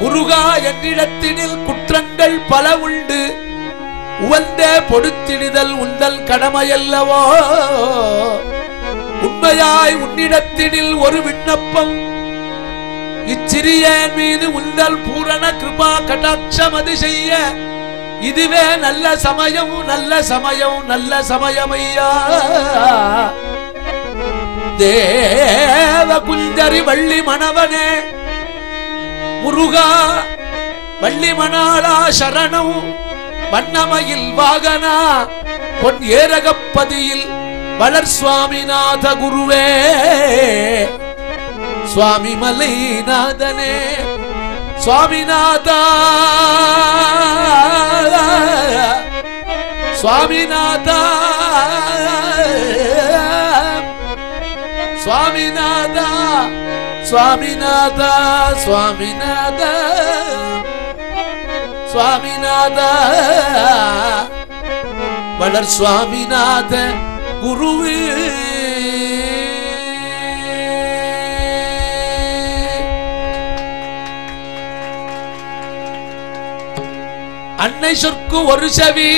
முருகா என்னிடத்தினில் குற்றங்கள் பல உண்டு, உவந்தே பொடுத்திடுதல் உந்தல் கடமையல்லவோ. உண்மையாய் உன்னிடத்தினில் ஒரு விண்ணப்பம், இச்சிறியேன் மீது உந்தல் பூரண கிருபா கடாட்சம் அது செய்ய, இதுவே நல்ல சமயம் நல்ல சமயம் நல்ல சமயமையா. தேவ குஞ்சரி வள்ளி மணவனே முருகா, வள்ளி மணாளா சரணம். வண்ணமயில் வாகனா பொன் ஏரகப்பதியில் வளர் சுவாமிநாத குருவே. சுவாமி மலைநாதனே சுவாமிநாதா, சுவாமிநாதா சுவாமிநாதா சுவாமிநாதா சுவாமிநாதா சுவாமிநாதா வளர் சுவாமிநாத குருவே. அன்னை சொற்கு ஒரு செவி,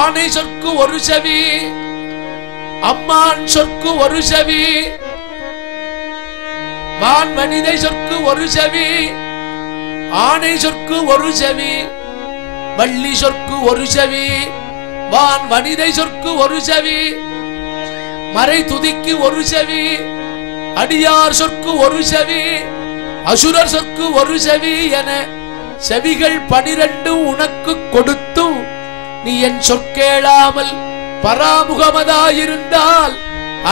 ஆணை சொற்கு ஒரு செவி, அம்மான் சொற்கு ஒரு செவி, வான் மனிதை சொற்கு ஒரு செவி, ஆணை சொற்கு ஒரு செவி, வள்ளி சொற்கு ஒரு செவி, வான் வனிதை சொற்கு ஒரு செவி, மறை துதிக்கு ஒரு செவி, அடியார் சொற்கு ஒரு செவி, அசுரர் சொற்கு ஒரு செவி என செவிகள் 12 உனக்கு கொடுத்தும் நீ என் சொற்கேளாமல் பராமுகமதாயிருந்தால்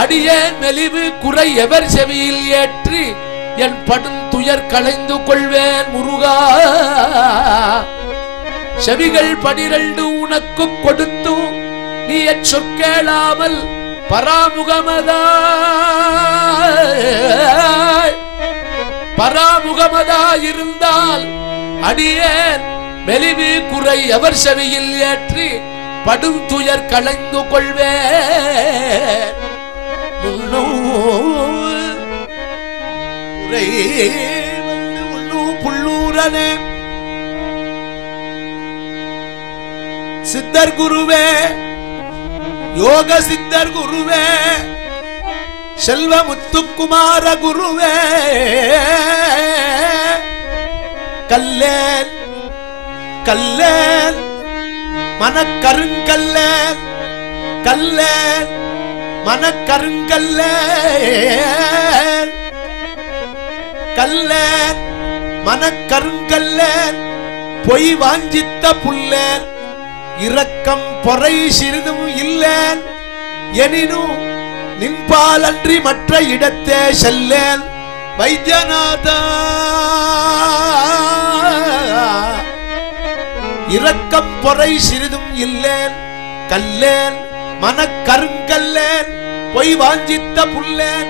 அடியேன் மெலிவு குறை எவர் செவியில் ஏற்றி என் படும் துயர் களைந்து கொள்வேன் முருகா. செவிகள் 12 உனக்கு கொடுத்தும் நீ என் சொற்கேளாமல் பராமுகமதாயிருந்தால் அடியேன் மெலிவு குறை எவர் செவியில் ஏற்றி படும் துயர் களைந்து கொள்வேன். புள்ளூரனே சித்தர் குருவே, யோக சித்தர் குருவே, செல்வ முத்துக்குமார குருவே, கல்லேன் கல்லேன் மனக்கருங்கல்லேன், கல்லேன் மனக்கருங்கல்லேன், கல்லேன் மனக்கருங்கல்லேன், பொய் வாஞ்சித்த புல்லேன், இரக்கம் பொறை சிறிதும் இல்லேன், எனினும் நின்பால் அன்றி மற்ற இடத்தே செல்லேன் வைத்தியநாதா. இரக்கம் பொறை சிறிதும் இல்லேன், கல்லேன் மனக்கருங்கல்லேன், பொய் வாஞ்சித்த புல்லேன்,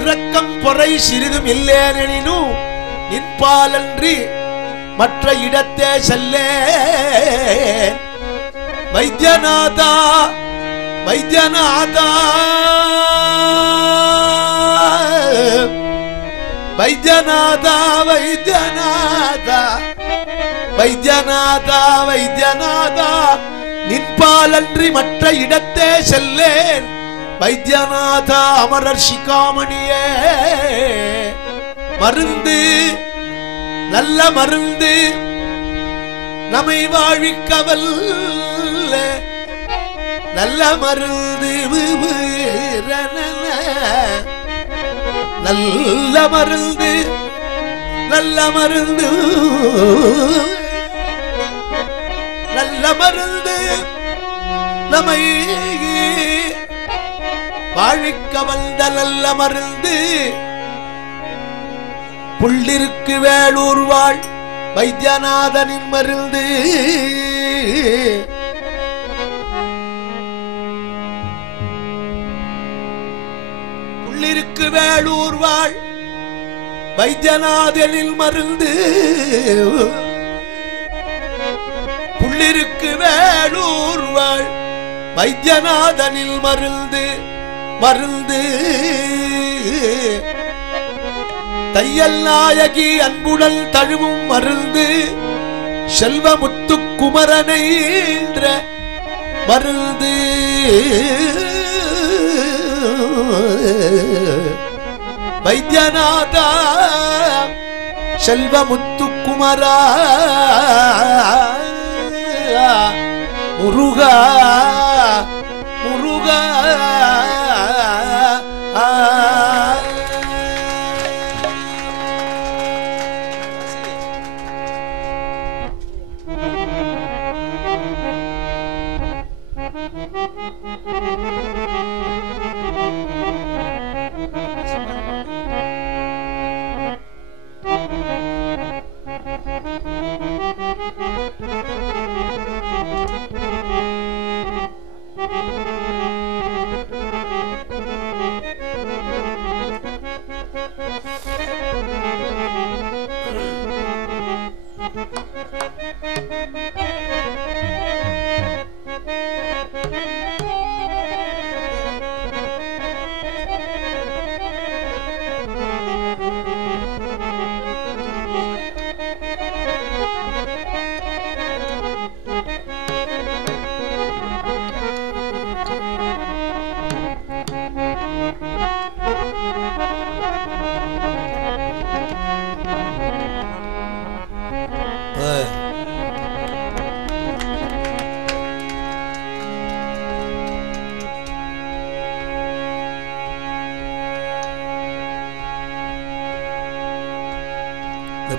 இரக்கம் பொறை சிறிதும் இல்லேன், எனினும் நின்பால் அன்றி மற்ற இடத்தே செல்லேன் வைத்தியநாதா. வைத்தியநாதா வைத்தியநாதா வைத்தியநாதா வைத்தியநாதா வைத்தியநாதா, நின்பாலன்றி மற்ற இடத்தே செல்லேன் வைத்தியநாதா. அமரர் சிகாமணியே மருந்து நல்ல மருந்து நம்மை வாழிக்கவல் நல்ல மருந்து, நல்ல மருந்து நல்ல மருந்து நல்ல மருந்து நம்மை வாழிக்க வந்த நல்ல மருந்து. புள்ளிருக்கு வேளூர் வாழ் வைத்தியநாதனின் மருந்து. புள்ளிருக்கு வேளூர் வாழ் வைத்தியநாதனில் மருந்து. புள்ளிருக்கு வேளூர் வாழ் வைத்தியநாதனில் மருந்து. மருந்து தையல் நாயகி அன்புடல் தழுவும் மருந்து செல்வமுத்து குமரனை மருந்து வைத்தியநாதா செல்வமுத்து குமரா முருகா முருகா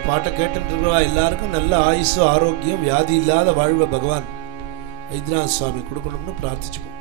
பாட்டை கேட்டுருவா எல்லாருக்கும் நல்ல ஆயுசு ஆரோக்கியம் வியாதி இல்லாத வாழ்வை பகவான் வைத்தியநாத சுவாமி கொடுக்கணும்னு பிரார்த்திச்சுப்போம்.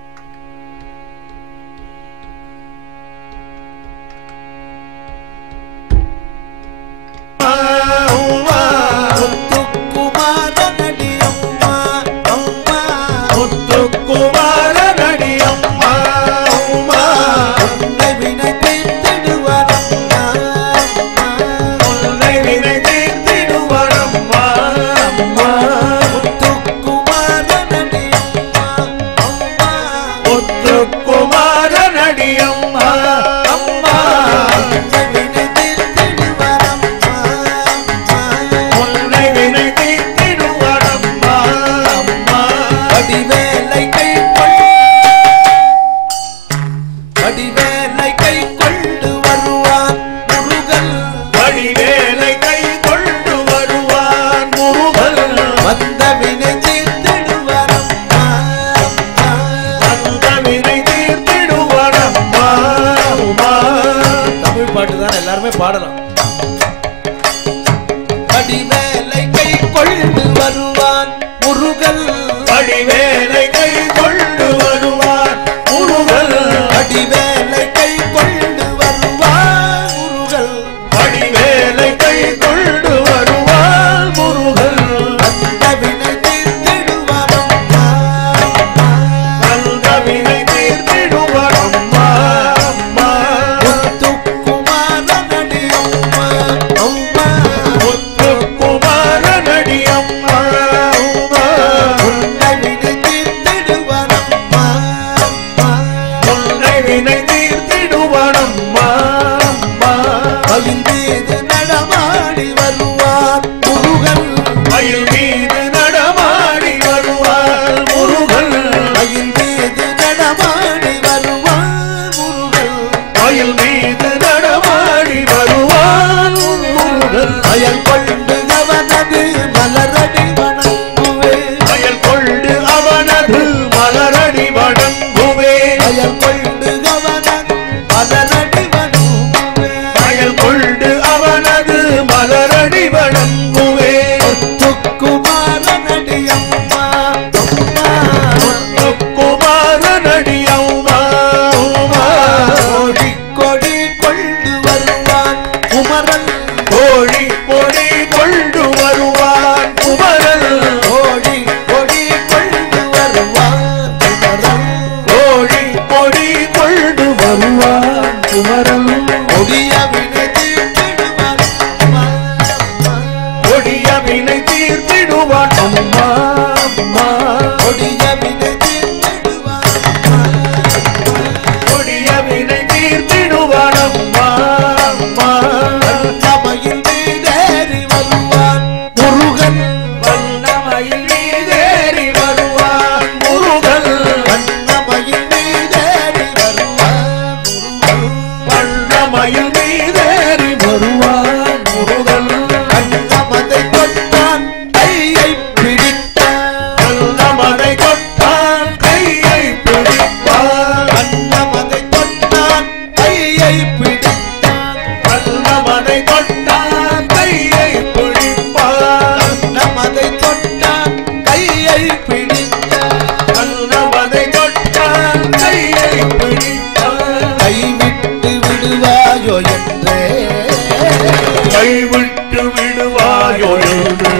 கைவிட்டு விடுவாயோ என்று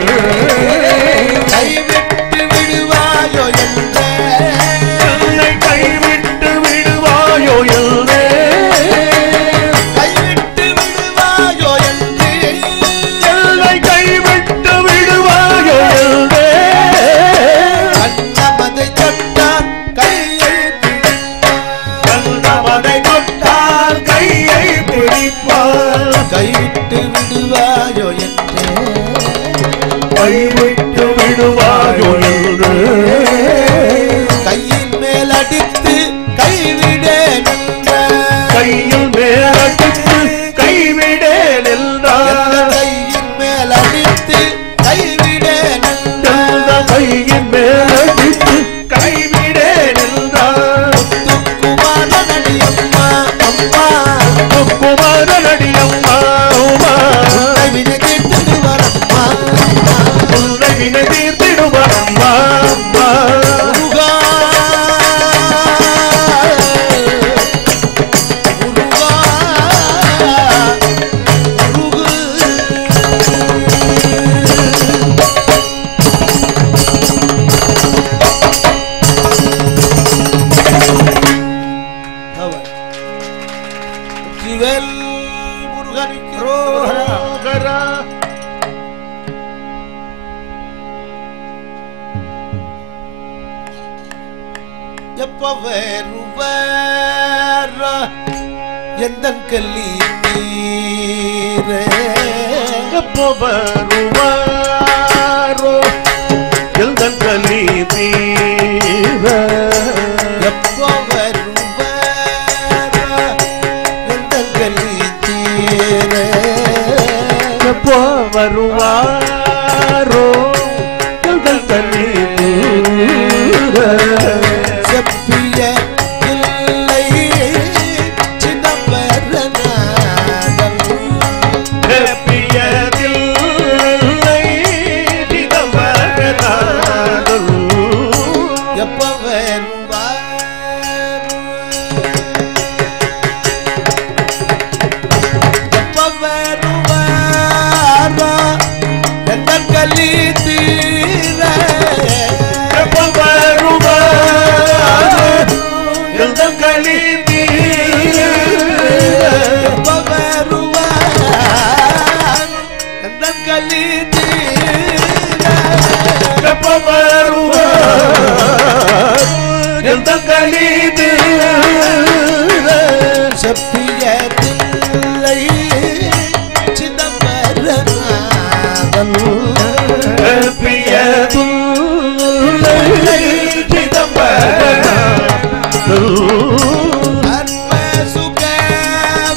கைவிட்டு விடுவாயோ என்று என்னை கைவிட்டு விடுவாயோ என்று கைவிட்டு விடுவாயோ என்று என்னை கைவிட்டு விடுவாயோ என்று கண்ணமதை தொட்டால் கையை கண்ணமதை தொட்டால் கையை பிடிப்பார் கைவிட்டு விடுவாயோ என்று கைவிட்டு விடுவாயோ என்று கையின் மேல் அடித்து கைவிடேன் என்ற கையில் மேலடித்து கைவிடேன் என்றார் கையின் மேல் அடித்து கைவிடேன் என்ற கையின் மேலடித்து கைவிடேன் என்றார் முத்துக்குமாரனடி அம்மா அம்மா குமாரனடி அம்மா உமா வினை தீர்த்திடுவார் அம்மா உன்னை வினை தீர்த்திடுவார் அம்மா அம்மா முருகா முருகா வெற்றிவேல் முருகனுக்கு ரோகரா எப்ப வேறுவார எந்த கல்லி நீரே எப்போ வருவாரோ எந்தன் கலி தீர எப்ப வருவார எந்த கல்லி தீரே எப்போ வருவாரோ எந்தன் கலி தீர செப்பிய இல்லை சிதம்பரநாதன் பியதில்லை சிதம்பரநாதன் எப்ப வருவார் எப்ப வருவாரா எந்த கலி தீர எப்போ வருவாரோ எந்தன் கலி தீர எப்ப வருவார் எந்த கலி தீர எப்போ வருவார் எந்தன் கலி தீர செப்பியதில்லை சிதம்பரநாதன் பியதுல்லை சிதம்பரநாதன் அற்ப சுக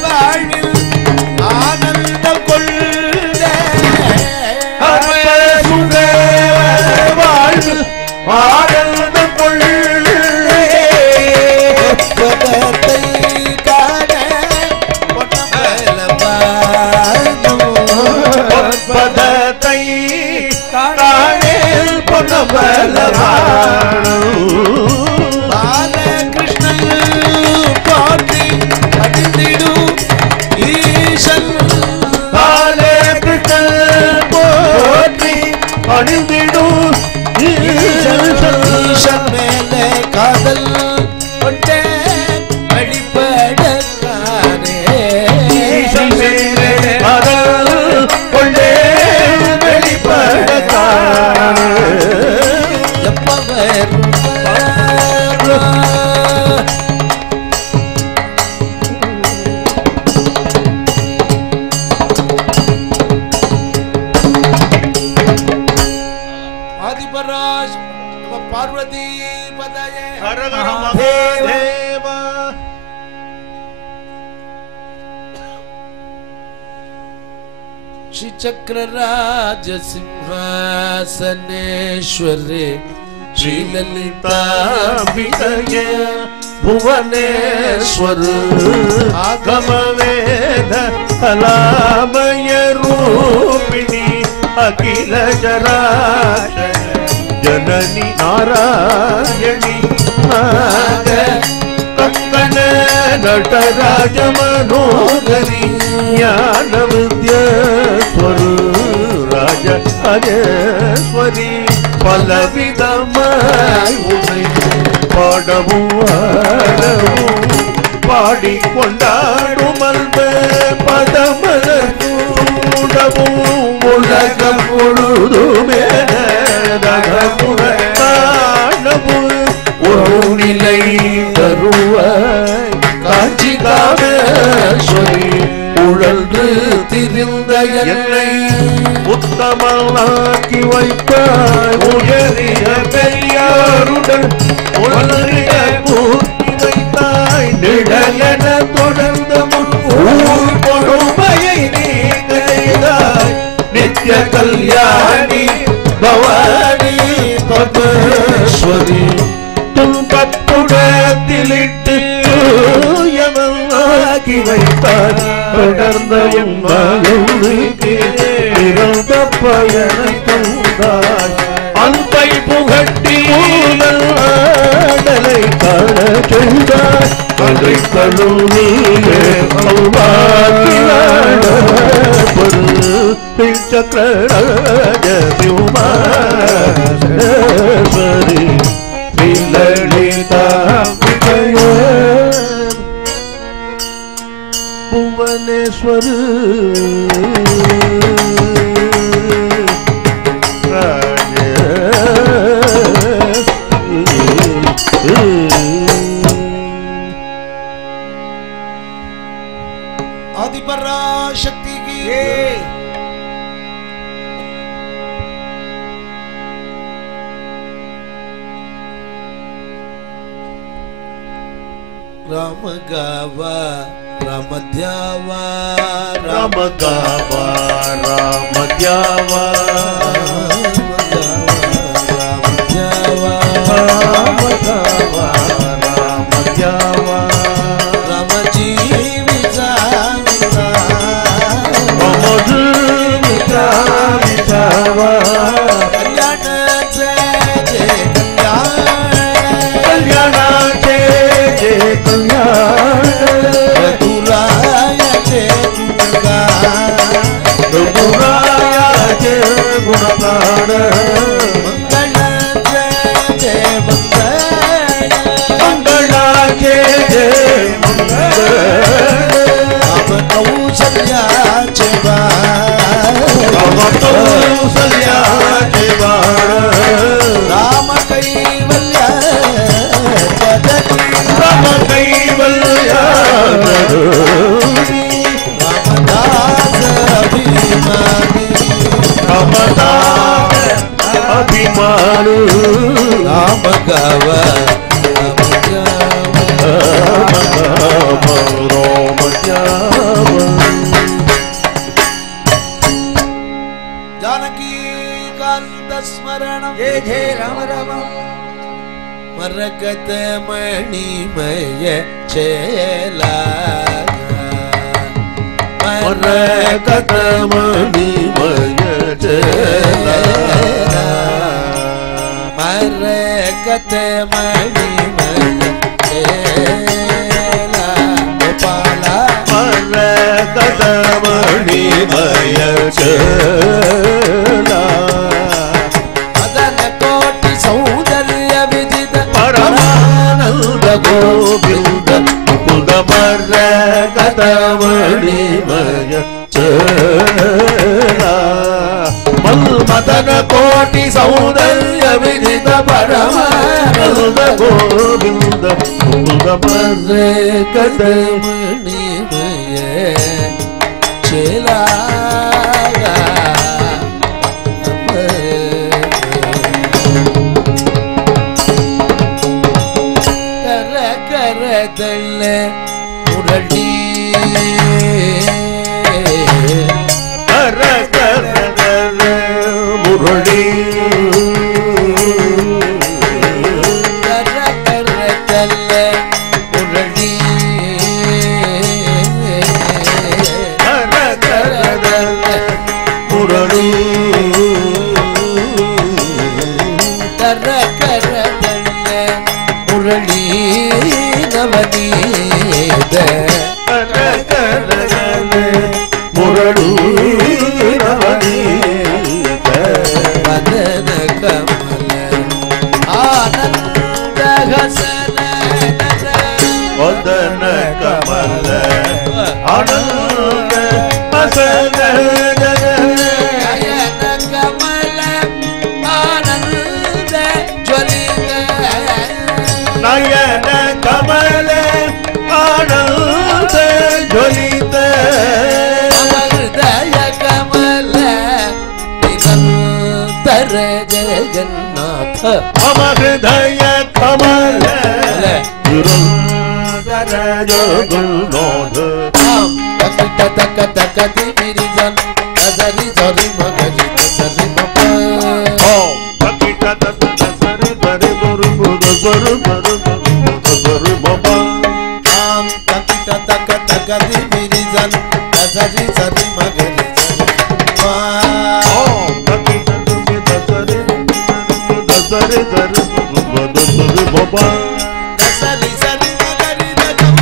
வாழ்வில் ஆனந்தம் கொள்ள அற்ப சுக வாழ்வு ஆனந்தம் கொள்ளே பதத்தை காண பொன்னம்பலவானும் பதத்தை காணேல் பொன்னம்பலவானும் பாலகிருஷ்ணன் போற்றி அடிந்திடும் ஈசன் பாலகிருஷ்ணன் போற்றி அணிந்திடும் ஈசன் மேலே காதல் கொண்டே வழிபட காணே ஈசன் மேலே காதல் கொண்டே வெளிப்பட காணே. எப்ப வருவார் ஆதிபராஜ் நம பார்வதி பதயே ஹர ஹர மகாதேவ. श्री चक्रराज सिंहासनेश्वरे श्रीललिताम्बिकये भुवनेश्वर आगम वेद कलामय रूपिणी अखिल चराचर जननी नारायणी नाग कंकण नटराज मनोहरी ज्ञान विद्या ராஜேஸ்வரி பலவிதமாய் உன்னை பாடவும் ஆடவும் பாடிக்கொண்டாடும் அல்ப பதமலர் கூடவும் உலகம் முழுதுமே காணவும் ஒரு நிலை தருவாய் காட்சி காமேஸ்வரி உழன்று திரிந்த என்னை உத்தமனாக்கி வைத்தாய் உயரிய பெரியாருடன் உலகிய பூர்த்தி வைத்தாய் நிழலென தொடர்ந்த முன் ஊர் கொடுமையை நீங்காய் நித்ய கல்யாணி பவானி பரமேஸ்வரி துன்பப்புடத்திலிட்டு தூயவனாக்கி வைத்தாய் தொடர்ந்த என் மகளுக்கு பிறந்த பயனை தந்தாய் அன்பை புகட்டி ஊழலை காண செய்தாய் அதை கழுவிலே சக்கரராஜ சிவமாரி லலிதா புவனேஸ்வர் आदिपराशक्ति की राम गावा राम ध्यावा राम गावा राम ध्यावा राम ध्यावा राम गावा राम ध्यावा राम जीविता राम जीविता कल्याण जय कल्याण राम गावा जानकी कांत स्मरण जय जय राम राम मरकत मणिमय चेला मरकत मणिमय चेला मरकत मणिमय चेला गोपाला मरकत मणिमय चेला मदन कोटि सौंदर्य विदित परमानंद गोविंद मुकुंद मरकत मणिमय चेला मदन कोटि सौंदर्य विदित परमानंद गोविंद मुकुंद मरकत मणिमय चेला कर कर दल मुरली कर कर मुरली कर कर दल मुरली மம ஹிருதய கமல நிரந்தர ஜோகுலோடு தக்க தக்க தக்க திமிரிஜன் தசரி சரி மகரி தசரி மப ஓம் தக்கிட்ட தத்த சரி பரி குரு குரு குரு குரு குரு மப ஆம் தக்கிட்ட தக்க தக்க திமிரிஜன் தசரி சரி மகரி சரி ஓம் தக்கிட்ட தத்த சரி சரி குரு மப தசரி சரி மகரி தகம்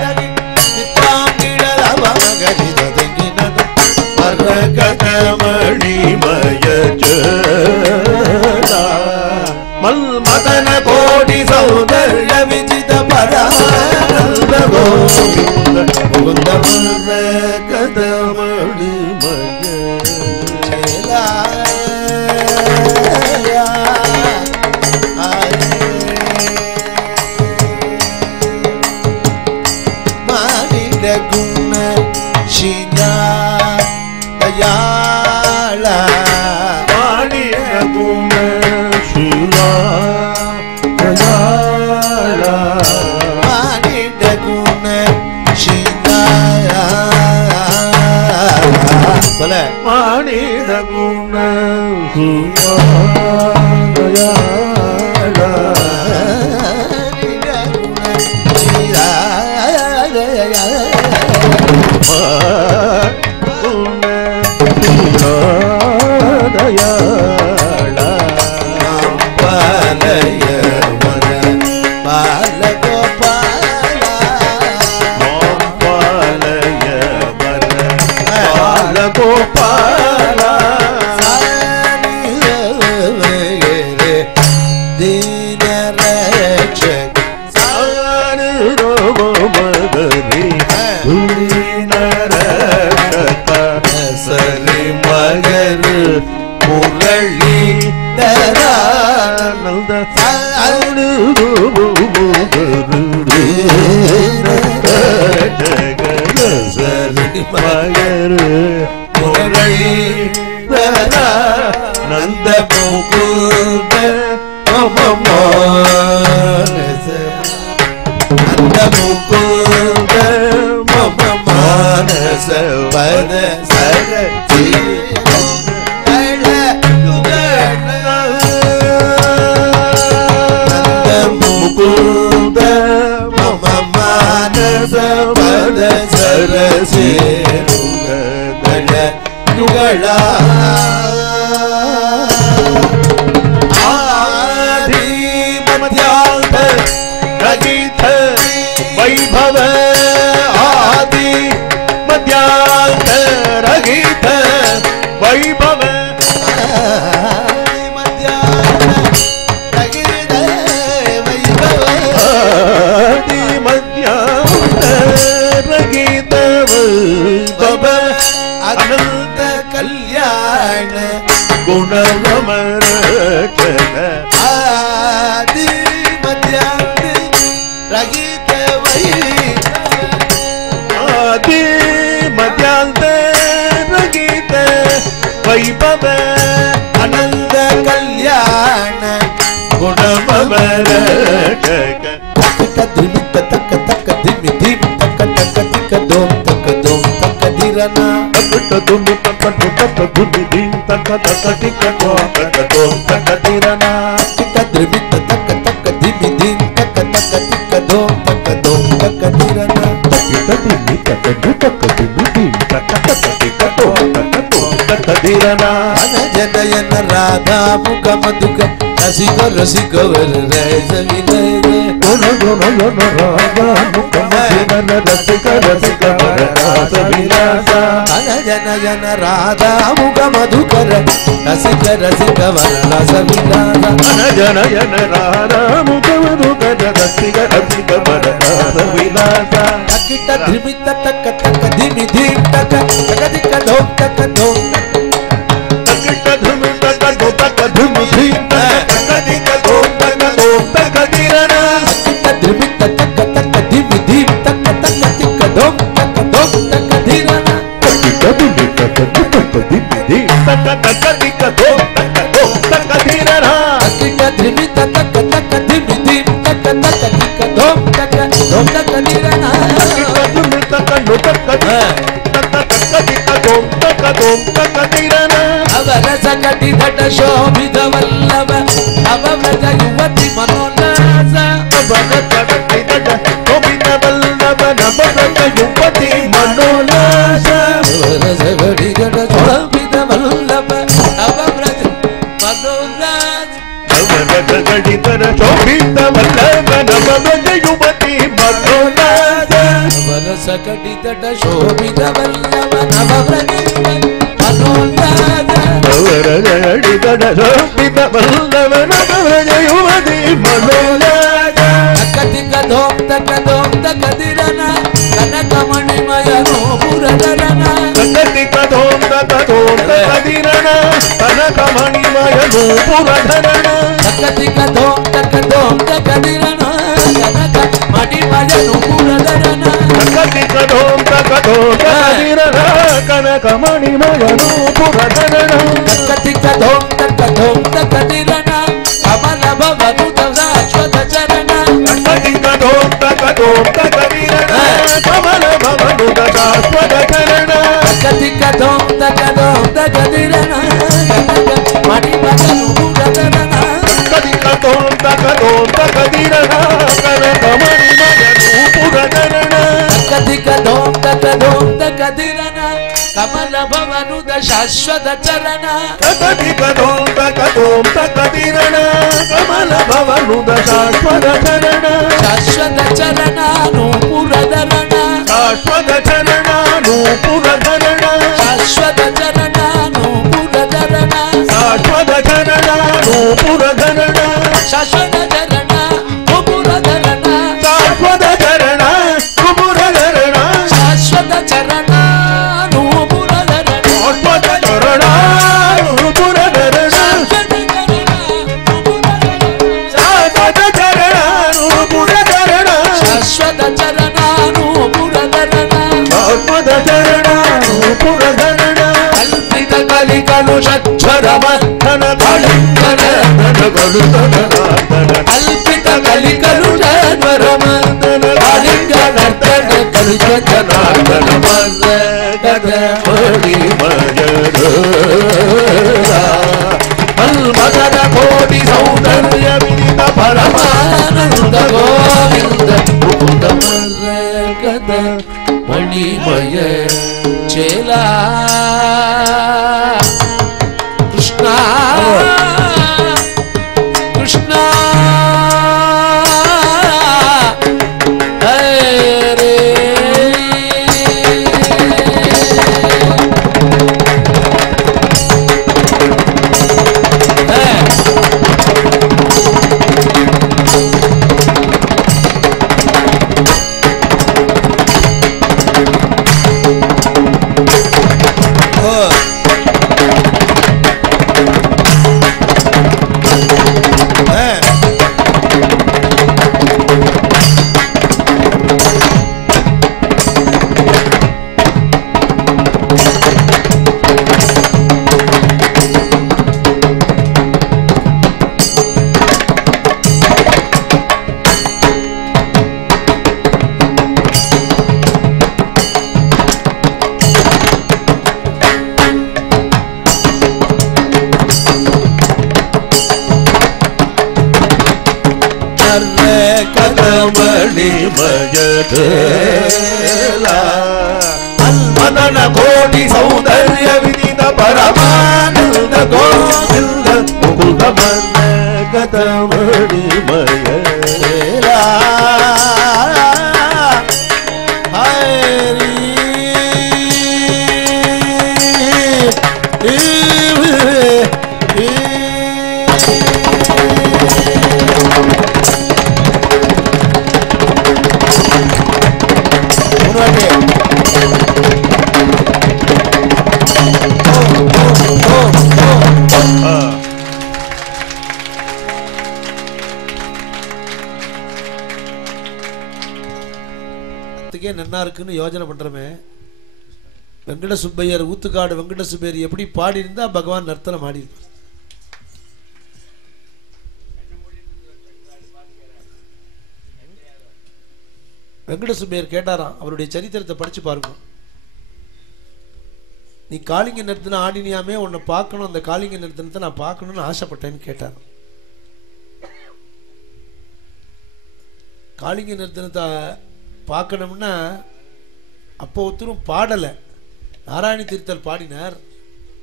ரவி நித்ராங்கிடலவ மகரி ததகினத மரகதமணி மயஜனா மல்மதன கோடி சௌந்தர்ய விஜித பரமானந்த கோவிந்த முகுந்த மரகதமணி மய மானிட குண சினா தயாள வாணிட குண சிலா தயாள மானிட குண சினா சொல்ல வாணிட குண சிலா தயாள மானிட குண சினா பாலய வர பாலகோபால சரி மகரு முரளி முரளி நந்த முகுந்த நந்த முகுந்த மம மானச பத சர முகுந்த மம மானச பத சரசே யுகளா ஆதி மத்யாந்த ரகித வைபவ ஆதி மத்யாந்த ரகித வைபவ ஆதி மத்யாந்த ரகித வைபவ அனந்த கல்யாண குணரமர ஆதி மத்யாந்த ரகித ஆதி மத்யாந்த ரகித வைபவ அனந்த கல்யாண குணமர திமித்த தக்க தக்க திமி திம் தக்க தக்க திக்க தோம் தக்க திரனா தக்க தும்பு தக்க தக்க தும்பி தீம் தக்க தக்க திக்க தக்க தோம் தக்க திரனா திக்க திமித்த தக்க தக்க திமி திம் தக்க தக்க திக்க தோம் தக்க திரனா தக்கிட்ட திம்மி தக்க தக்க திம்மி தீம் தக்க தக்க திக்க தோம் தக்க திரனா ஜனயன ராதா முக மதுக ரசிக ரசிக வர் கோன கோன கோன ராஜா முகமதின ரசிக ரசிக ரச விலாச ஜனயன ராதா முக மதுகர ரசிக ரசிக வர் ரச விலாச ஜனயன ராதா முகமதுக ரசிக ரசிக ரச விலாச தக்கிட்ட திமித்த தக்க தக்க திமி திம் தக்க தக்க திக்க தோம் தக்க தோம் தக்கிட்ட துமி தக்க தக்க துமி தீம் தக்க திக்க தோம் தக்க திரனா தக்கிட்ட திமித்த தக்க தக்க திமி திம் தக்க தக்க திக்க தோம் தக்க திரனா தக்கிட்ட துமி தக்க தக்க திமி தீம் தக்க திக்க தோம் தக்க திரனா தக்கிட்ட taka taka dhimi dhim taka taka tika dom taka dirana ಅವರಸಕಟಿ ದಟ ಶೋಭಿತ Vallabh ಅವವ್ರತ ಯುವತಿ ಮನೋಲ್ಲಾಸ ಅವರಸಕಟಿ ದಟ ಶೋಭಿತ ವಲ್ಲಭ ನವವ್ರತ ಯುವತಿ ಮನೋಲ್ಲಾಸ ಅವರಸಕಟಿ ದಟ ಶೋಭಿತ ವಲ್ಲಭ ಅವವ್ರತ ಮನೋಲ್ಲಾಸ ಅವರಸಕಟಿ ದಟ ಶೋಭಿತ ವಲ್ಲಭ ನವವ್ರತ ಯುವತಿ ಮನೋಲ್ಲಾಸ ಅವರಸಕಟಿ ದಟ ಶೋಭಿತ ವಲ್ಲಭ ನವವ್ರತ ಕಮಲ ಭವನುದ ಶಾಶ್ವತ ಚರಣ ಕಮಲ ಭವನುದ ಶಾಶ್ವತ ಚರಣ ಶಾಶ್ವತ ಚರಣ ನೂಪುರಧರಣ ಶಾಶ್ವತ ಚರಣ ನೂಪುರಧರಣ ಶಾಶ್ವತ ಚರಣ ನೂಪುರಧರಣ ಶಾಶ್ವತ ಚರಣ ನೂಪುರಧರಣ ಶಾಶ್ವತ ಚರಣ ನೂಪುರಧರಣ ಶಾಶ್ವತ ಚರಣ ನೂಪುರಧರಣ ಶಾಶ್ವತ ಚರಣ ಅಲ್ಪಿತ ಕಲಿಕಲು ಜಾನ್ವರಮ ಕಾಳಿಂಗ ನರ್ತನ ಕಲಿಕ ಜನಾರ್ದನ ಮದಿ ಮಲ್ಮದನ ಕೋಟಿ ಸೌಂದರ್ಯ ವಿದಿತ ಪರಮಾನಂದ ಗೋವಿಂದ ಮುಕುಂದ ಮರ್ಗದ ಮಣಿಮಯ ಚೇಲಾ ಕೃಷ್ಣ ಮದನ ಕೋಟಿ ಸೌಂದರ್ಯ ವಿದಿತ ಪರಮಾನಂದ ಗೋವಿಂದ ಮುಕುಂದ ಮರ್ಗದ ಮಣಿಮಯ நன்னா இருக்குன்னு யோஜனை பண்றமே. வெங்கட சுப்பையர் ஊத்துக்காடு வெங்கட சுப்பையர் எப்படி பாடி இருந்தா பகவான் நர்த்தனம் ஆடி வெங்கட சுப்பையர் கேட்டாராம், அவருடைய சரித்திரத்தை படிச்சு பாருங்க. நீ காளிங்க நிறுத்தின ஆடினியாமே, உன்னை பார்க்கணும், அந்த காளிங்க நிறுத்தினத்தை நான் பார்க்கணும்னு ஆசைப்பட்டேன்னு கேட்டார். காளிங்க நிறுத்தினத்தை பார்க்கணும்னா அப்போ ஒருத்தரும் பாடலை, நாராயண தீர்த்தர் பாடினார்,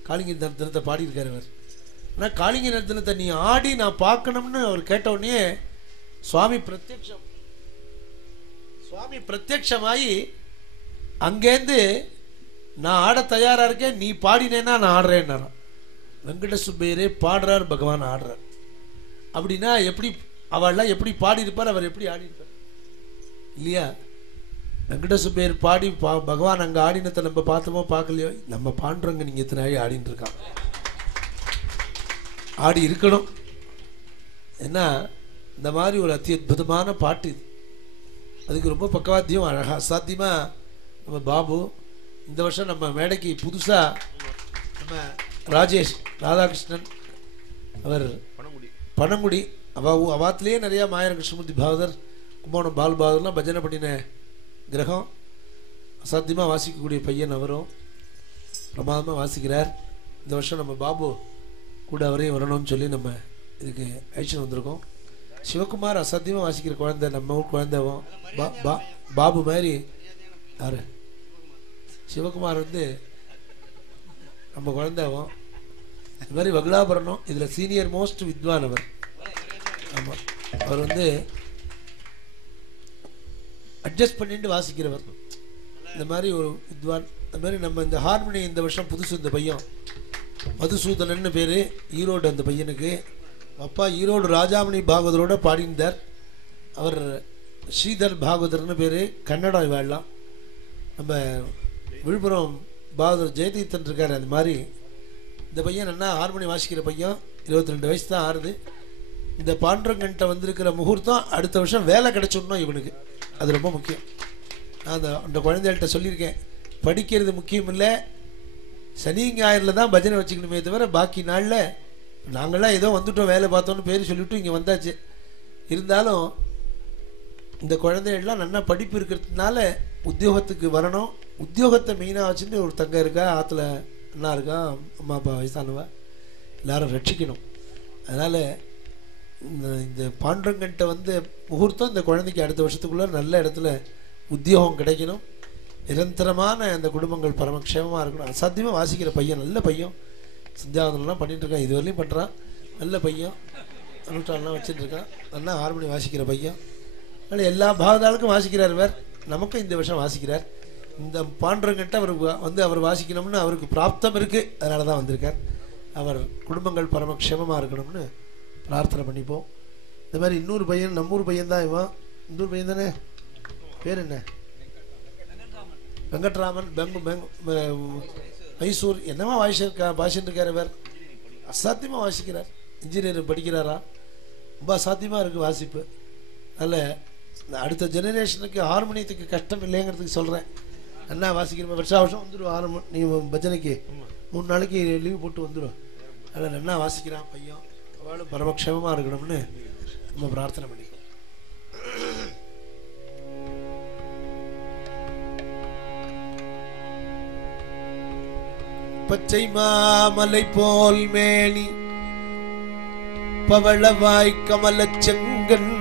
காளிங்க நிறுத்தினத்தை பாடியிருக்கார் அவர். ஆனால் காளிங்க நிறுத்தினத்தை நீ ஆடி நான் பார்க்கணும்னு அவர் கேட்ட உடனே சுவாமி பிரத்யட்சமாயி அங்கேருந்து நான் ஆட தயாரா இருக்கேன், நீ பாடினேன்னா நான் ஆடுறேன்னாராம். வெங்கட சுப்பையரே பாடுறார், பகவான் ஆடுறார். அப்படின்னா எப்படி அவள்லாம் எப்படி பாடி இருப்பார், அவர் எப்படி ஆடி இருப்பார் இல்லையா? வெங்கட சுப்பையர் பாடி பகவான் அங்கே ஆடினத்தை நம்ம பார்த்தோமோ பார்க்கலையோ, நம்ம பாண்டுறங்க நீங்கள் இத்தனை நாள் ஆடின்னு இருக்கான், ஆடி இருக்கணும். ஏன்னா இந்த மாதிரி ஒரு அத்தியுதமான பாட்டு இது. அதுக்கு ரொம்ப பக்கவாத்தியம் அழகா அசாத்தியமாக நம்ம பாபு இந்த வருஷம் நம்ம மேடைக்கு புதுசாக நம்ம ராஜேஷ் ராதாகிருஷ்ணன் அவர் பணங்குடி அவாத்திலேயே நிறையா மாயர கிருஷ்ணமூர்த்தி பாகவதர், கும்போணம் பால் பாகவதர்லாம் பஜனை பண்ணின கிரகம். அசாத்தியமாக வாசிக்கக்கூடிய பையன் அவரும் பிரமாதமாக வாசிக்கிறார். இந்த வருஷம் நம்ம பாபு கூட அவரையும் வரணும்னு சொல்லி நம்ம இதுக்கு அழைச்சிட்டு வந்திருக்கோம். சிவகுமார் அசாத்தியமாக வாசிக்கிற குழந்தை, நம்ம ஊர் குழந்தைவும் பாபு மாதிரி. யார் சிவகுமார் வந்து நம்ம குழந்தைவும் இது மாதிரி வகுலாபரணம், இதில் சீனியர் மோஸ்ட் வித்வான் அவர். ஆமாம், அவர் வந்து அட்ஜஸ்ட் பண்ணிட்டு வாசிக்கிறவர், இந்த மாதிரி ஒரு வித்வான். அந்த மாதிரி நம்ம இந்த ஹார்மோனி இந்த வருஷம் புதுசு, இந்த பையன் மதுசூதனன்னு பேர், ஈரோடு. அந்த பையனுக்கு அப்பா ஈரோடு ராஜாமணி பாகவதரோட பாடிந்தார். அவர் ஸ்ரீதர் பாகவதர்னு பேர், கன்னடம். இவாழலாம் நம்ம விழுப்புரம் பாகவதர் ஜெயதீர்த்தன் இருக்கார். அந்த மாதிரி இந்த பையன் என்ன ஹார்மோனி வாசிக்கிற பையன், 22 வயசு தான் ஆறுது. இந்த பாண்டரங்கன்ட்ட வந்திருக்கிற முகூர்த்தம் அடுத்த வருஷம் வேலை கிடைச்சிடணும் இவனுக்கு, அது ரொம்ப முக்கியம். நான் அந்த குழந்தைகள்கிட்ட சொல்லியிருக்கேன், படிக்கிறது முக்கியம் இல்லை, சனி ஞாயிறில் தான் பஜனை வச்சுக்கணுமே தவிர பாக்கி நாளில் நாங்கள்லாம் ஏதோ வந்துட்டோம் வேலை பார்த்தோன்னு பேர் சொல்லிவிட்டு இங்கே வந்தாச்சு. இருந்தாலும் இந்த குழந்தைகள்லாம் நல்லா படிப்பு இருக்கிறதுனால உத்தியோகத்துக்கு வரணும். உத்தியோகத்தை மெயினாக வச்சுட்டு ஒரு தங்க இருக்கா, ஆற்றுல அண்ணா இருக்கா, அம்மா அப்பா வயசானவா, எல்லாரும் ரட்சிக்கணும். அதனால் இந்த பாண்டரங்கன்ட்ட வந்து முகூர்த்தம் இந்த குழந்தைக்கு அடுத்த வருஷத்துக்குள்ளே நல்ல இடத்துல உத்தியோகம் கிடைக்கணும். நிரந்தரமான அந்த குடும்பங்கள் பரமக்ஷேமமாக இருக்கணும். அசாத்தியமாக வாசிக்கிற பையன், நல்ல பையன். சந்தியாவதனம்லாம் பண்ணிட்டு இருக்கான், இது வரையிலும் பண்ணுறான். நல்ல பையன், அனுஷ்டானெலாம் வச்சுட்டு இருக்கான். நல்லா ஹார்மோனி வாசிக்கிற பையன். அதனால் எல்லா பாகதாளுக்கும் வாசிக்கிறார். வேறு நமக்கும் இந்த வருஷம் வாசிக்கிறார். இந்த பாண்டரங்கிட்ட அவர் வாசிக்கணும்னு அவருக்கு பிராப்தம் இருக்குது, அதனால தான் வந்திருக்கார். அவர் குடும்பங்கள் பரமக்ஷேமமாக இருக்கணும்னு பிரார்த்தனை பண்ணிப்போம். இந்த மாதிரி இன்னொரு பையன், நம்மூர் பையன் தான் இவன். இன்னொரு பையன் தானே, பேர் என்ன? வெங்கட்ராமன். மைசூர். என்னவா பாஷன் இருக்கார். இவர் அசாத்தியமாக வாசிக்கிறார், இன்ஜினியர் படிக்கிறாரா, ரொம்ப அசாத்தியமாக இருக்குது வாசிப்பு. அதில் அடுத்த ஜெனரேஷனுக்கு ஹார்மோனியத்துக்கு கஷ்டம் இல்லைங்கிறதுக்கு சொல்கிறேன். என்ன வாசிக்கிற வருஷம் வந்துடும் ஹார்மோன். நீ பஜனைக்கு 3 நாளைக்கு லீவ் போட்டு வந்துடும். அதில் என்ன வாசிக்கிறான் பையன், அவளும் பரமக்ஷேமமாக இருக்கணும்னு நம்ம பிரார்த்தனை பண்ணிக்கலாம். பச்சை மாமலை போல் மேனி பவளவாய் கமலச் செங்கன்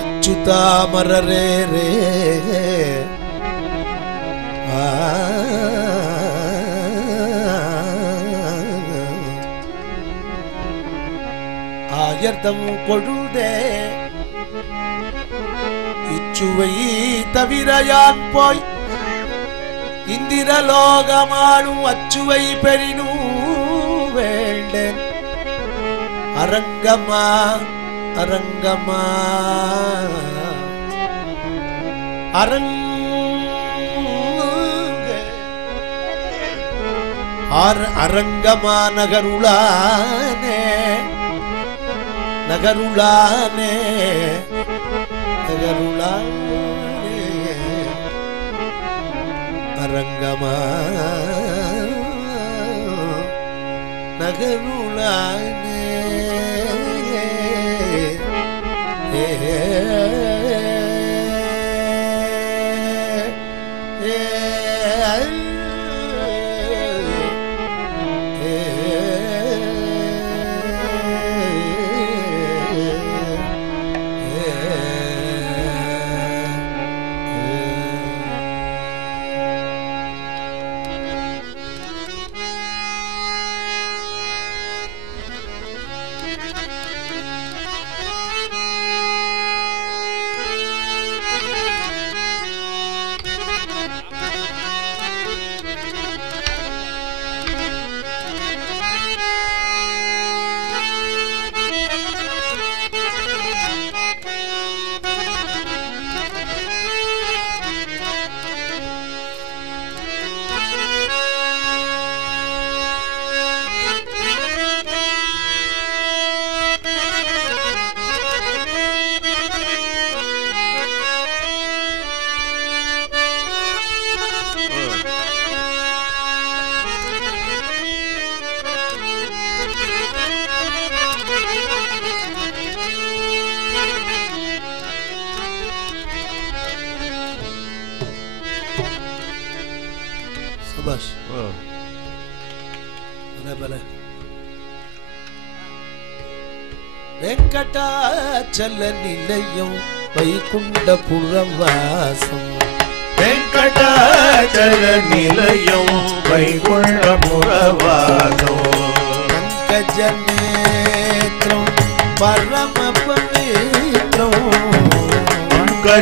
அச்சுதாமரரே ரே ஆயர்தம் கொழுதே இச்சுவை தவிரையான் போய் இந்திரலோகமானும் அச்சுவை பெரினு வேண்டேன். அரங்கமா அரங்கமா அரங்கமா நகருளானே நகருளானே நகருளானே அரங்கமா நகருளானே வெங்கடாச்சல நிலையம் வைகுண்டபுரம் வாசம் வெங்கடாச்சல நிலையம் வைகுண்டபுரம் வாசம் பங்கஜநேத்ரம் பரம பவித்ரம் பங்கஜநேத்ரம்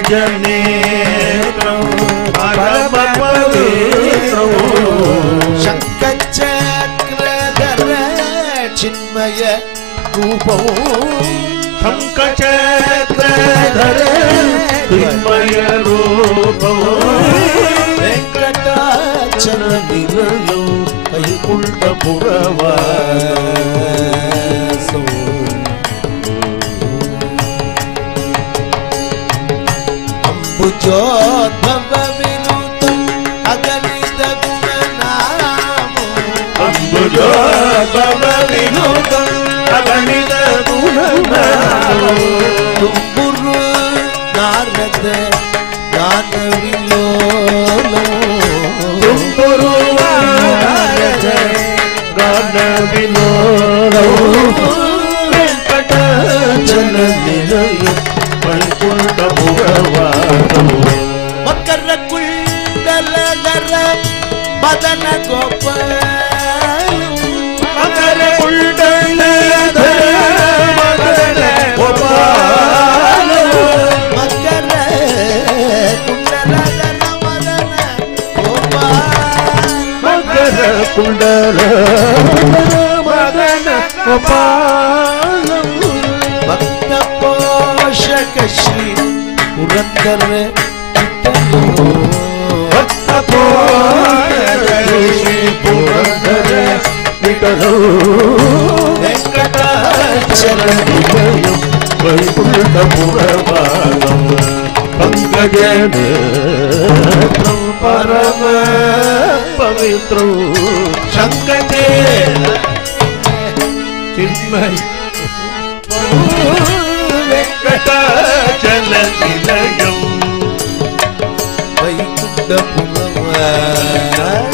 பரம பவித்ரம் சங்கச்சக்ரதர சின்மய ரூபம் சங்கச்சக்ரதர சின்மய ரூபம் வெங்கடாச்சல நிலையம் வைகுண்டபுரம் வாசம் அம்புஜோத்பவ வினூதம் அகணித குணநாமோ அம்புஜோத்பவ வினூதம் அகணித குணநாமோ தும்புரு நாரத கானவிலோலம் தும்புரு நாரத கானவிலோலம் வெங்கடாச்சல நிலையம் வைகுண்டபுரம் வாசம் மக்கர குண்டலதர மதன கோபாலம் மகர குண்டலதர மதன கோபாலம் மக்கர குண்டலதர மதன கோபாலம் மகர குண்டலதர மதன கோபாலம் பக்த போஷக ஸ்ரீ புரந்தர பக்த போஷகி புரந்தர விட்டலோ வெங்கடாச்சல நிலையம் வைகுண்டபுரம் வாசம் பங்கஜநேத்ரம் பரம பவித்ரம் சங்கதே சின்மய வெங்கடாச்சல நிலையம் வைகுண்டபுரம் வாசம்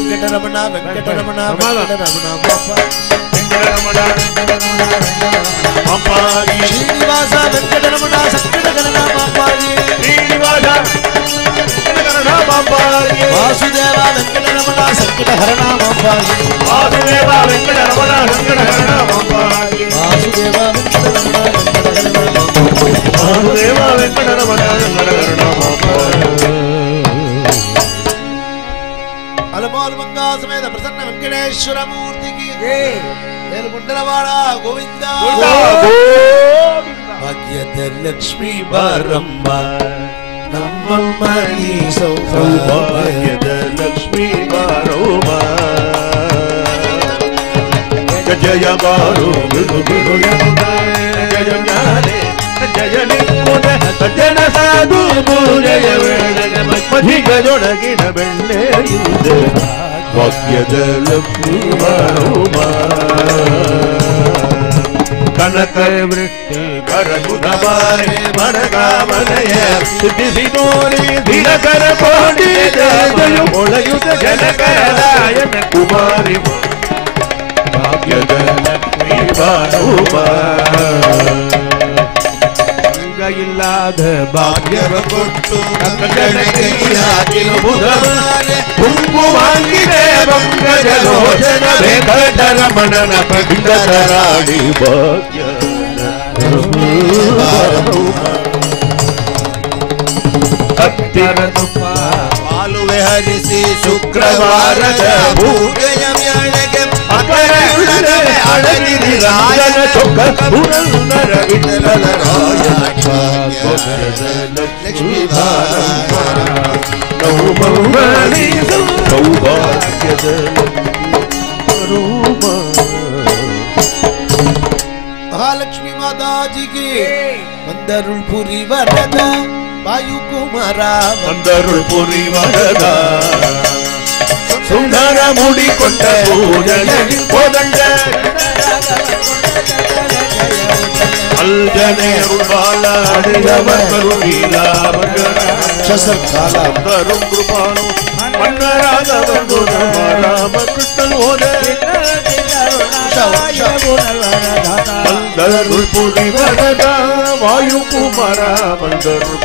வெங்கடரமணா வெங்கடரமணா வெங்கடரமணா பாப்பா வெங்கடரமணா அம்பாரி ஸ்ரீனிவாச வெங்கடரமணா சங்கடகரணா பாப்பாஜி ஸ்ரீனிவாசா வெங்கடரமணா அம்பாரி வாசுதேவா வெங்கடரமணா சங்கடஹரணா பாப்பாஜி வாசுதேவா வெங்கடரமணா வெங்கடரமணா அம்பாரி வாசுதேவா வெங்கடரமணா சங்கடஹரணா வாசுதேவா வெங்கடரமணா வெங்கடரமணா அம்பாரி அலமால் மங்கா சமேத பிரசன்ன வெங்கடேஸ்வர மூர்த்திக்கு வேலுகுண்டலவாடா கோவிந்தா பாக்யத லக்ஷ்மி பாரಮ್ಮ நம்மಮ್ಮ நீ ಸೌಭಾಗ್ಯದ ಲಕ್ಷ್ಮೀ ಬಾರೋಮ ಜಯ ಬಾರೋ ಬಿಡು ಬಿಡು ಜಯ ಜ್ಞಾನೆ ಜಯ ನಿಮ್ಮುದ ಸಜ್ಜನ ಸಾಧು ಜಯ ವೇಳಗ ಮಧಿಗದೊಳಗಿನ ಬೆಣ್ಣೆಯುದೆ ಭಾಗ್ಯದ ಲಕ್ಷ್ಮೀ ಬಾರೋಮ ಕನಕ ವೃಷ್ಟಿ ಕರಗುದಬಾರೆ ಮನಗಾಮನಯ ಸಿದ್ಧಿಸಿ ತೋರಿ ದಿನಕರ ಕೋಟಿ ಜಯು ಮೊಳೆಯುತ ಜನಕರದಾಯನ ಕುಮಾರಿ ಭಾಗ್ಯದ ಲಕ್ಷ್ಮೀ ಬಾರೋಮ ಇಲ್ಲದ ಭಾಗ್ಯವ ಕೊಟ್ಟು ಕುಂಕುಮಾಂಗಿದೆ ಬಂಗಜ ಲೋಚನ ವೆಂಕಟರಮಣನ ಪಂಡಿತರಾಡಿ ಭಾಗ್ಯ ಹತ್ತಿರ ತುಪ್ಪ ಪಾಲುವೆ ಹರಿಸಿ ಶುಕ್ರವಾರದ ಪೂಜೆಯ ಮ್ಯಾಳೆಗೆ ಅಪರಯುಳ್ಳದೆ ಅಳಗಿರಿ ರಾಯನ ಚೊಕ್ಕ ಪುರಂದರ ವಿಠಲನ ರಾಯನ ಭಾಗ್ಯದ ಲಕ್ಷ್ಮೀ ಬಾರಮ್ಮ ನೌಮೌಮಣೀಸು ಸೌಭಾಗ್ಯದ ರೂಪ ಮಹಾಲಕ್ಷ್ಮಿ ಮಾತಾಜಿಗೆ ಮಂದರುಳ್ ಪುರಿ ವರದ ವಾಯು ಕುಮಾರ ಮಂದರುಳ್ ಪುರಿ ವರದ சுந்தர முடி கொண்ட பூஜையில் கோதண்ட அல்ஜனே அருள்பால அடியவர் கருணீலா தரும் கிருபானு மன்னராதவர் ராமகிருஷ்ணன் ஓத மந்தருள் புரி வரதா வாயு குமாரா மந்தருள்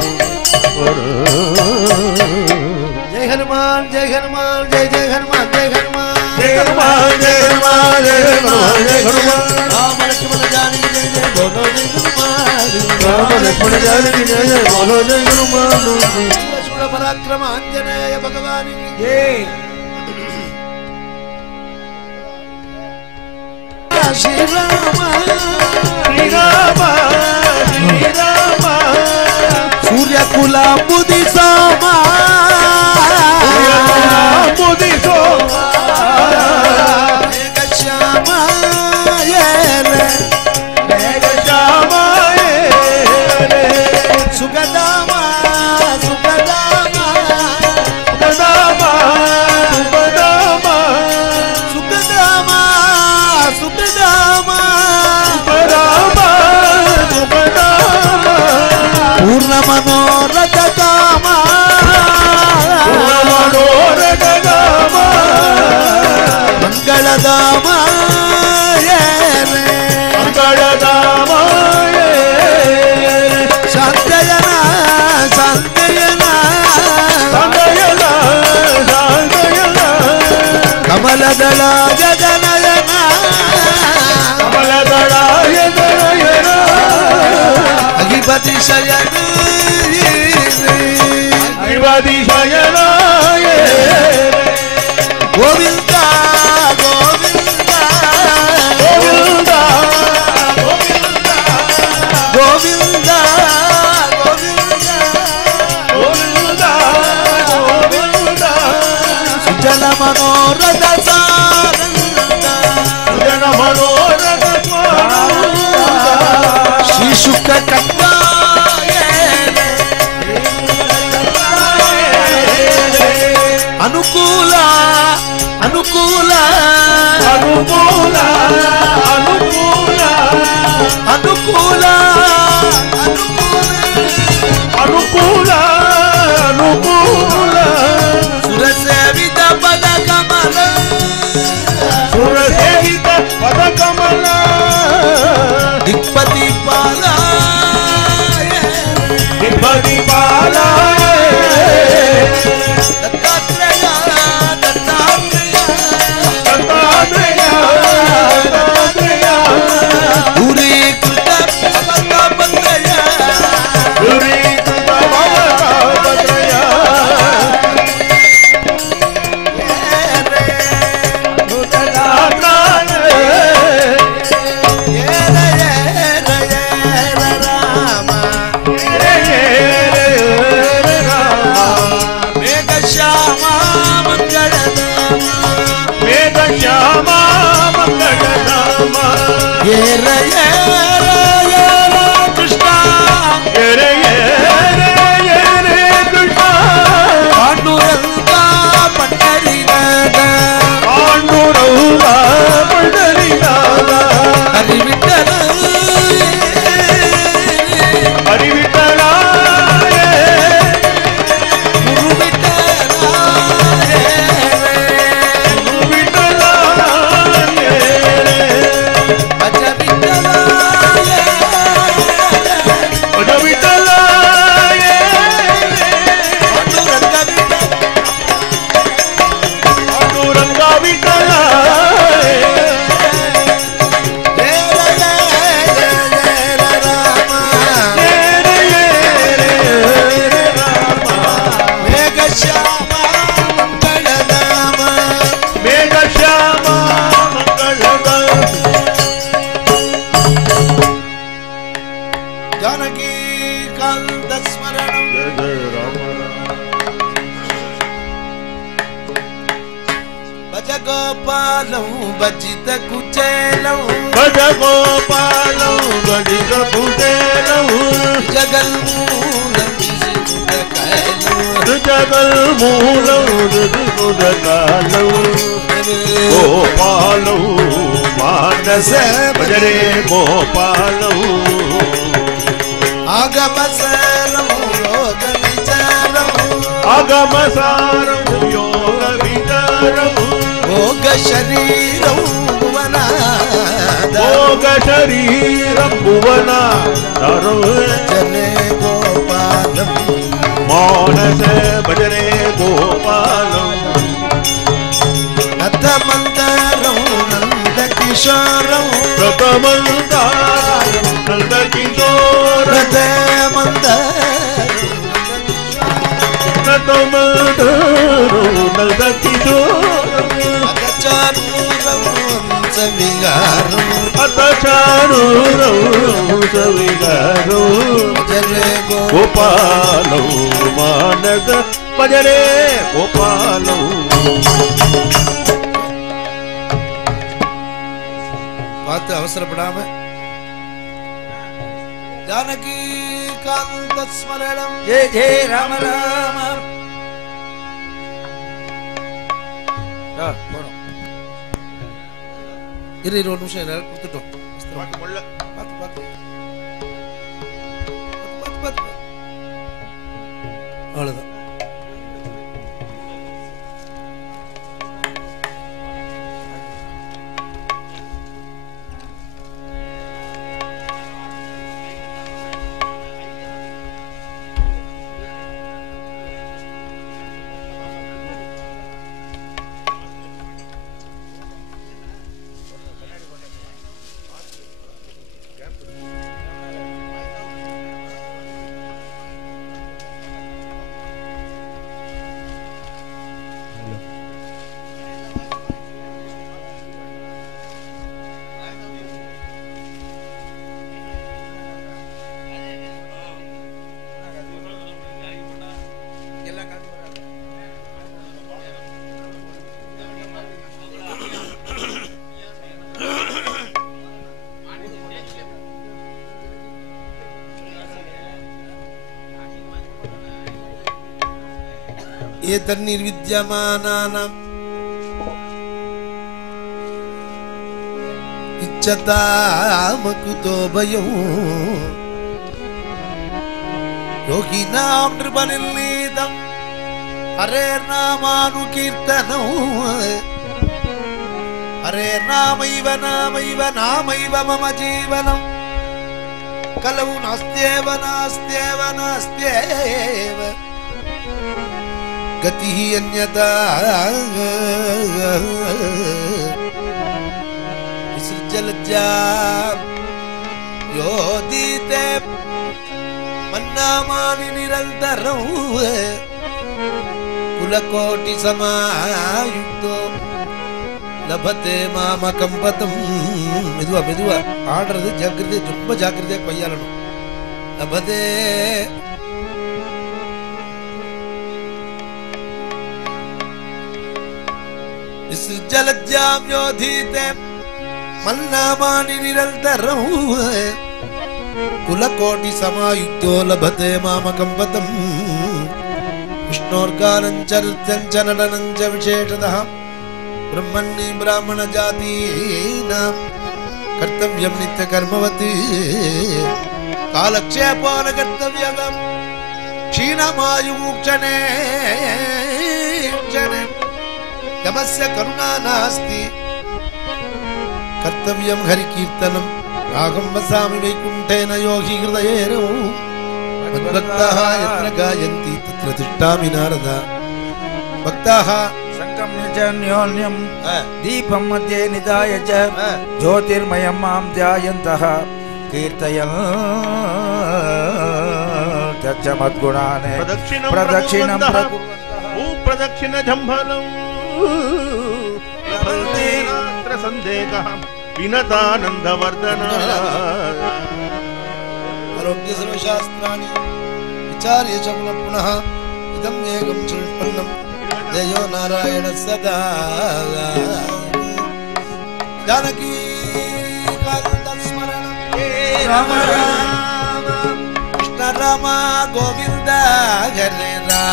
जय हनुमान जय हनुमान जय जय हनुमान जय हनुमान जय हनुमान जय हनुमान जय हनुमान जय हनुमान राम लक्ष्मण जानकी जय जय बोलो जय हनुमान राम लक्ष्मण जानकी जय जय बोलो जय हनुमान शूर पराक्रम आंजनेय भगवान की जय श्री राम श्री राम श्री राम सूर्य कुला बुद्धि सामा बुद्धि सोमा मेघ श्यामा ये मेघ श्यामा ये सुगदामा सुगदामा सुगदामा सुगदामा सुगदामा सुगदामा सुगदामा सुगदामा पूर्ण मनोरथ कामा मनोरथ कामा मंगलदामा ये मंगलदामा ये शांतयना शांतयना शांतयना शांतयना कमलदल जगनयना कमलदलाय दयना अगिपति शयन अगिपति शयनाय गोविंदा गोविंदा गोविंदा गोविंदा गोविंदा गोविंदा गोविंदा सुजन मनोरथ सानंद सुजन मनोरथ श्री शुक कंदा अनुकूल अनुकूल अनुकूल अनुकूल अनुकूल अनुकूल अनुकूल सुरसेवित पद कमल सुरसेवित पद कमल दिक्पति पाला दिक्पति पाला दत्तात्रेय दत्तात्रेय दत्तात्रेय दत्तात्रेय दूरीकृत भवतापत्रय दूरीकृत भवतापत्रय गोपालं भजित कुचेलं भज गोपालं भजित कुचेलं जगन्मूलं विशुद्धकैलं जगन्मूलं कालौ गोपालौ मानस भजरे गोपालौ आगमसारं योग विचारं अगमसारं योग विचारं भोग शरीरं भुवनाद भोग शरीरं भुवनाधरं जने गोपालं मानस भजरे गोपालं नतमन्दारं नन्दकिशोरं प्रथमन्दारं नन्दकिशोरं प्रथमन्दारं नन्दकिशोरं अतचारूरं सविगारं गोपालौ मानस भजरे गोपालौ பார்த்து அவசரப்படாம ஜானகி காந்த ஸ்மரணம் जय जय राम राम போறோம் இரு ஒரு நிமிஷம் எல்லாரும் கொடுத்துட்டோம் பார்த்து பார்த்து பார்த்து பார்த்து அவ்வளோதான் ये तन्निर्विद्यमानानाम् इच्छतामकुतो भयं योगिनां नृपनिर्लीतं हरेर्नामानुकीर्तनं हरेर्नामैव नामैव नामैव मम जीवनं कलौ नास्त्येव नास्त्येव नास्त्येव गतिः अन्यथा विसृज्य योदिते मन्नामानि निरन्तरं कुलकोटिसमायुक्तो लभते मामकं पदं மெதுவா மெதுவா ஆடுறது ஜாக்கிரதை ரொம்ப ஜாக்கிரதையா கையாளணும் லபதே विसृज्यलज्जां योधीते मन्नामानि निरन्तरं कुलकोटिसमायुक्तो लभते मामकं पदं विष्णोर्गानं च नृत्यं च नटनं च विशेषतः ब्रह्मण्य ब्राह्मणजातीनां कर्तव्यं नित्यकर्मवत् कालक्षेपो न कर्तव्यः क्षीणमायुक्षणे यमस्य करुणा नास्ति कर्तव्यं हरिकीर्तनं रागं वसामि वैकुण्ठेन योगी हृदयेन मद्भक्ताः यत्र गायन्ति तत्र तिष्ठामि नारद भक्ताः संगम्य च न्योन्यं दीपं मध्ये निधाय च ज्योतिर्मयं मां ध्यायन्तः कीर्तयन् तच्च मद्गुणान् प्रदक्षिणं प्रदक्षिण जम्भलं लभतेनात्र सन्देहः विनतानन्दवर्धन आरोग्य सर्वशास्त्राणि विचार्य च पुनः इदं एकं चुल्पन्नं जयो नारायण सदा जानकी कान्तस्मरणं राम राम कृष्ण राम गोविन्द हरे राम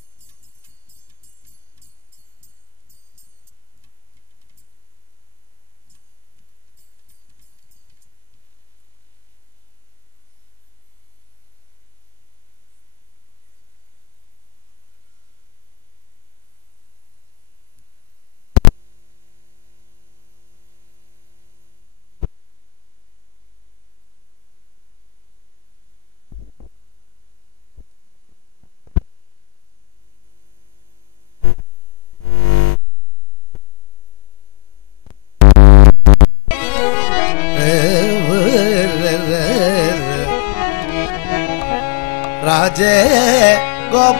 राजे गोपाल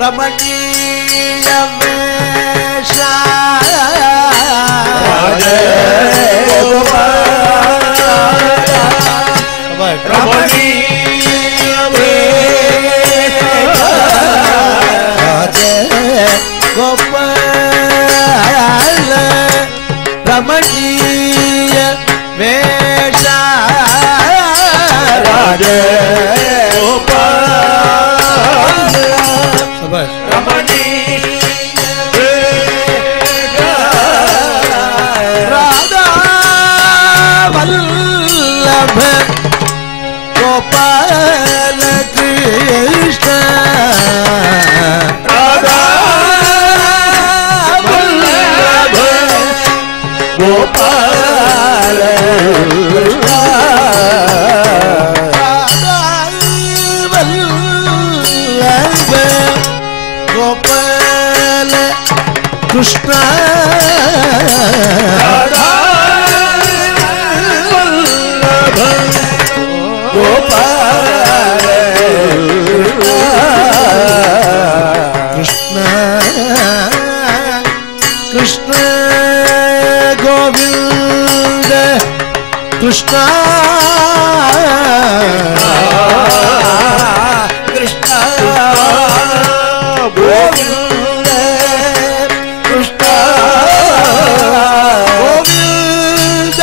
रमणीय वेशा राजे गोपाल रमणीय वेशा राजे गोपाल रमणीय वेशा राजे गोपाल रमणीय वेशा राधा वल्लभ गोपाल कृष्ण राधा वल्लभ गोपाल कृष्ण राधा वल्लभ गोपाल कृष्ण राधा वल्लभ गोपाल कृष्ण कृष्ण गोविंद कृष्ण कृष्ण गोविंद कृष्ण गोविंद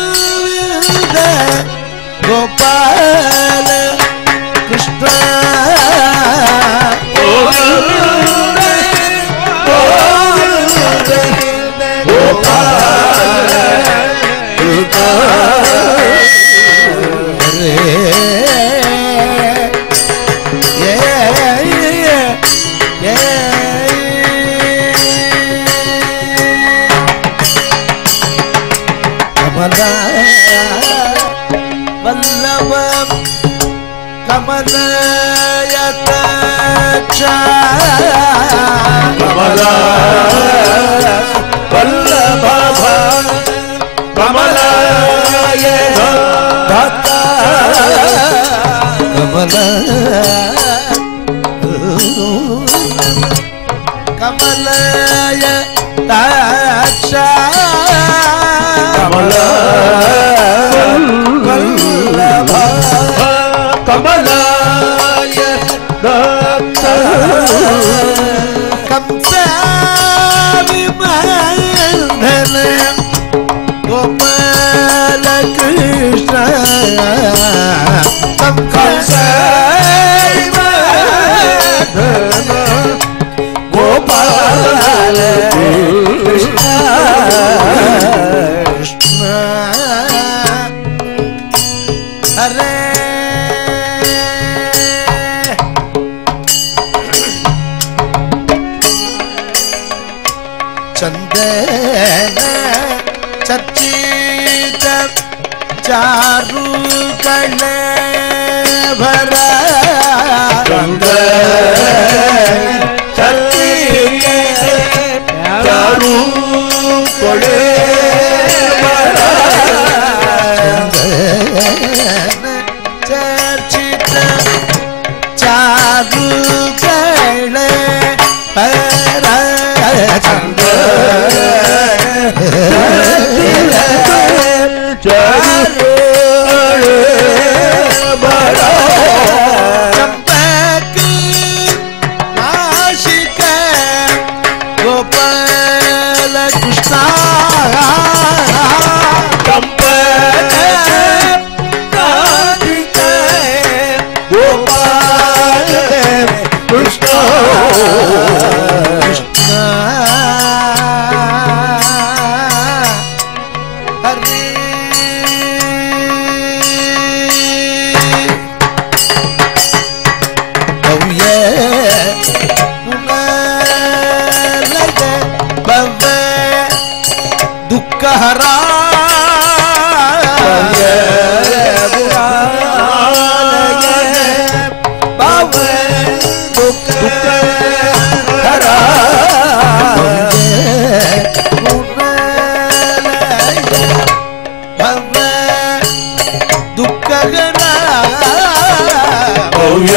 गोविंद गोपाल कृष्ण गोविंद गोविंद गोपाल कृष्ण वल्लभ कमलयताक्ष कमला वल्लभ कमलय भक्ता कमल कमलय ताक्ष कमल वल्लभ कमलाय दत्त कंसाविमर्दन गोपाल कृष्ण कंसाविमर्दन गोपाल कृष्ण कृष्ण हरे चंदन चर्चित चारु कलेभरा चंदन चर्चित चारु कलेभरा चंदन चर्चित चारु कलेभरा चंपक नाशिक गोपाल कृष्ण चंपक नाशिक गोपाल कृष्ण दुःखहरा दुःख பவ்ய